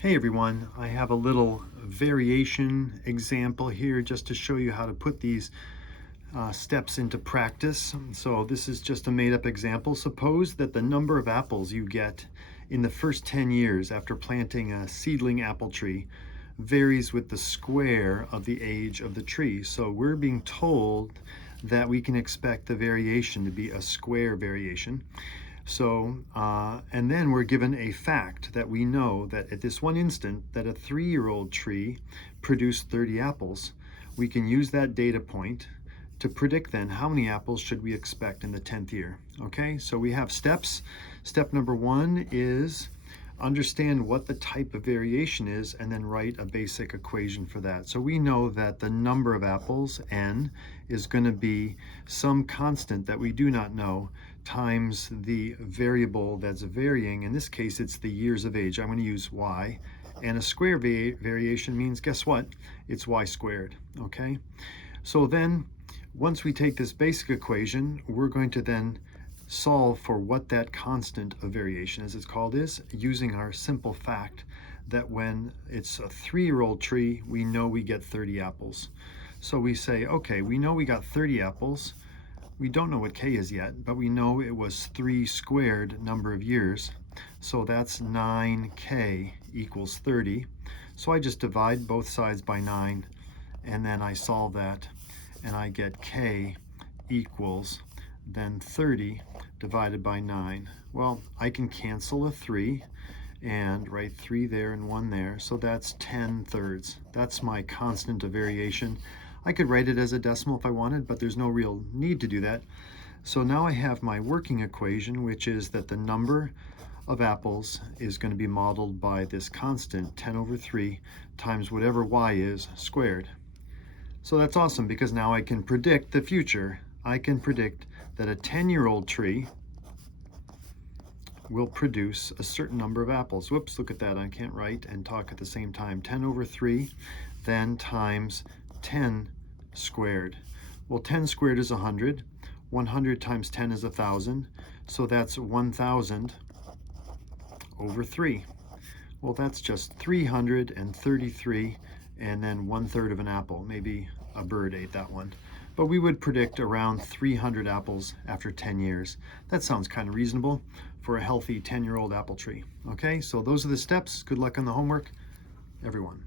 Hey everyone, I have a little variation example here just to show you how to put these steps into practice. So this is just a made-up example. Suppose that the number of apples you get in the first 10 years after planting a seedling apple tree varies with the square of the age of the tree. So we're being told that we can expect the variation to be a square variation. So, and then we're given a fact that we know that at this one instant that a 3-year-old tree produced 30 apples. We can use that data point to predict then how many apples should we expect in the 10th year. Okay, so we have steps. Step number 1 is understand what the type of variation is and then write a basic equation for that. So we know that the number of apples, n, is going to be some constant that we do not know times the variable that's varying. In this case, it's the years of age. I'm going to use y. And a square variation means, guess what? It's y squared, okay? So then, once we take this basic equation, we're going to then solve for what that constant of variation, as it's called, is, using our simple fact that when it's a 3-year-old tree, we know we get 30 apples. So we say, okay, we know we got 30 apples. We don't know what k is yet, but we know it was 3 squared number of years. So that's 9k equals 30. So I just divide both sides by 9, and then I solve that, and I get k equals then 30 divided by 9. Well, I can cancel a 3 and write 3 there and 1 there. So that's 10/3. That's my constant of variation. I could write it as a decimal if I wanted, but there's no real need to do that. So now I have my working equation, which is that the number of apples is going to be modeled by this constant, 10/3, times whatever y is squared. So that's awesome, because now I can predict the future. I can predict that a 10-year-old tree will produce a certain number of apples. Whoops, look at that. I can't write and talk at the same time. 10/3 then times 10 squared. Well, 10 squared is 100. 100 times 10 is 1,000. So that's 1,000/3. Well, that's just 333 and then 1/3 of an apple. Maybe a bird ate that one. But we would predict around 300 apples after 10 years. That sounds kind of reasonable for a healthy 10-year-old apple tree. Okay, so those are the steps. Good luck on the homework, everyone.